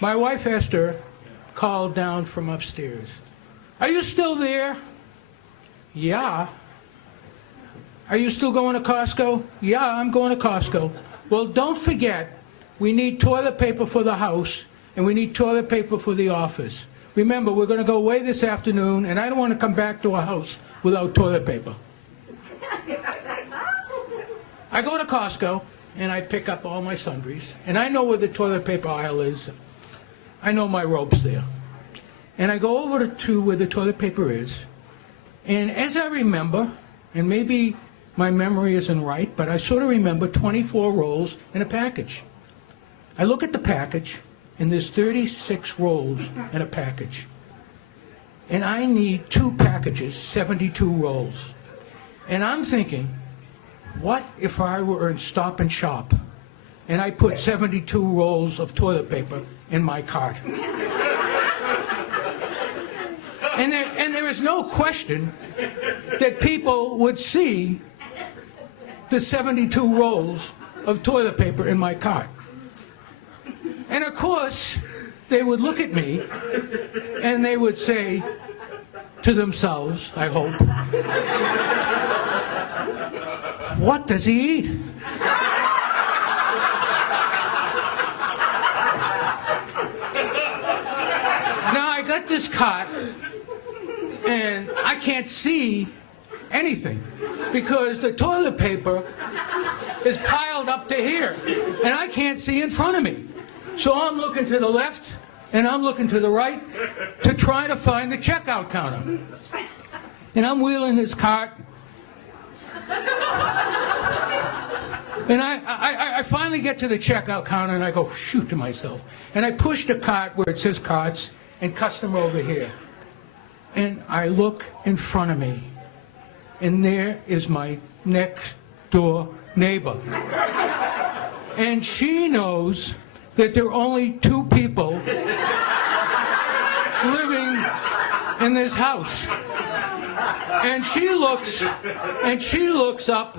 My wife, Esther, called down from upstairs. Are you still there? Yeah. Are you still going to Costco? Yeah, I'm going to Costco. Well, don't forget, we need toilet paper for the house, and we need toilet paper for the office. Remember, we're going to go away this afternoon, and I don't want to come back to a house without toilet paper. I go to Costco, and I pick up all my sundries, and I know where the toilet paper aisle is. I know my ropes there. And I go over to where the toilet paper is, and as I remember, and maybe my memory isn't right, but I sort of remember 24 rolls in a package. I look at the package, and there's 36 rolls in a package. And I need 2 packages, 72 rolls. And I'm thinking, what if I were in Stop and Shop, and I put 72 rolls of toilet paper in my cart? And there is no question that people would see the 72 rolls of toilet paper in my cart. And of course, they would look at me and they would say to themselves, I hope, what does he eat? Now I got this cart and I can't see anything because the toilet paper is piled up to here and I can't see in front of me. So I'm looking to the left and I'm looking to the right to try to find the checkout counter. And I'm wheeling this cart. And I finally get to the checkout counter and I go, shoot, to myself. And I push the cart where it says carts and customer over here. And I look in front of me, and there is my next door neighbor. And she knows that there are only 2 people living in this house. And she looks up,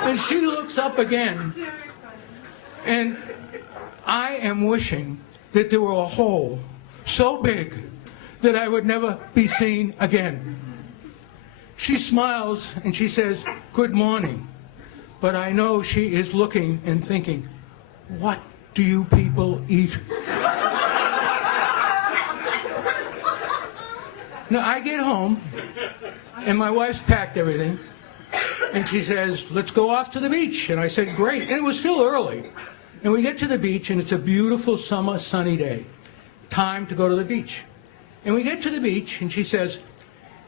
and she looks up again. And I am wishing that there were a hole so big that I would never be seen again. She smiles and she says, good morning. But I know she is looking and thinking, what do you people eat? Now I get home and my wife's packed everything and she says, let's go off to the beach. And I said, great. And it was still early. And we get to the beach and it's a beautiful summer sunny day. Time to go to the beach. And we get to the beach and she says,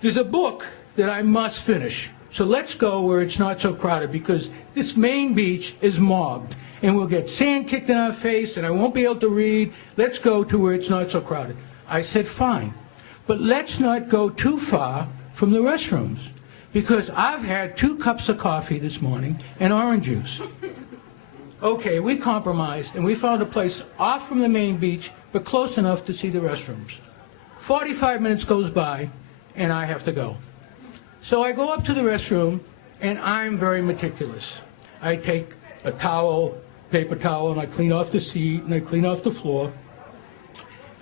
there's a book that I must finish. So let's go where it's not so crowded because this main beach is mobbed and we'll get sand kicked in our face and I won't be able to read. Let's go to where it's not so crowded. I said, fine. But let's not go too far from the restrooms because I've had 2 cups of coffee this morning and orange juice. Okay, we compromised and we found a place off from the main beach but close enough to see the restrooms. 45 minutes goes by and I have to go. So I go up to the restroom and I'm very meticulous. I take a towel, paper towel, and I clean off the seat and I clean off the floor.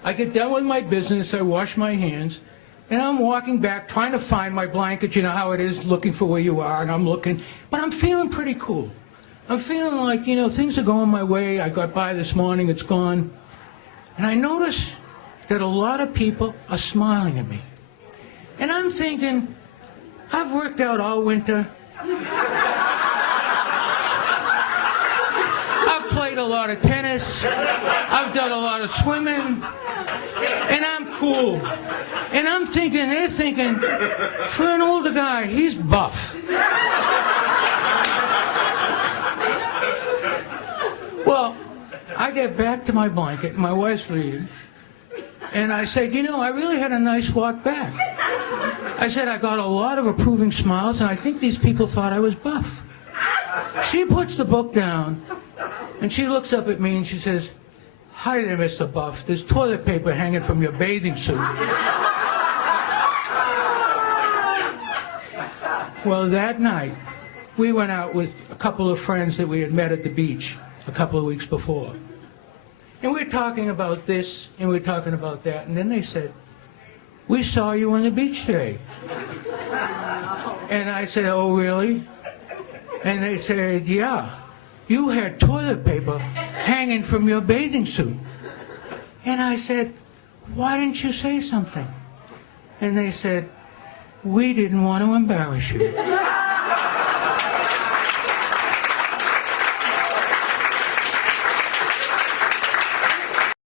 I get done with my business, I wash my hands, and I'm walking back trying to find my blanket. You know how it is, looking for where you are, and I'm looking, but I'm feeling pretty cool. I'm feeling like, you know, things are going my way. I got by this morning, it's gone. And I notice that a lot of people are smiling at me. And I'm thinking, I've worked out all winter. I've played a lot of tennis. I've done a lot of swimming. And I'm cool. And I'm thinking, they're thinking, for an older guy, he's buff. Well, I get back to my blanket, my wife's reading, and I said, you know, I really had a nice walk back. I said, I got a lot of approving smiles, and I think these people thought I was buff. She puts the book down, and she looks up at me, and she says, hi there, Mr. Buff. There's toilet paper hanging from your bathing suit. Well, that night, we went out with a couple of friends that we had met at the beach. a couple of weeks before. And we're talking about this, and we're talking about that, and then they said, we saw you on the beach today. And I said, oh, really? And they said, yeah, you had toilet paper hanging from your bathing suit. And I said, why didn't you say something? And they said, we didn't want to embarrass you.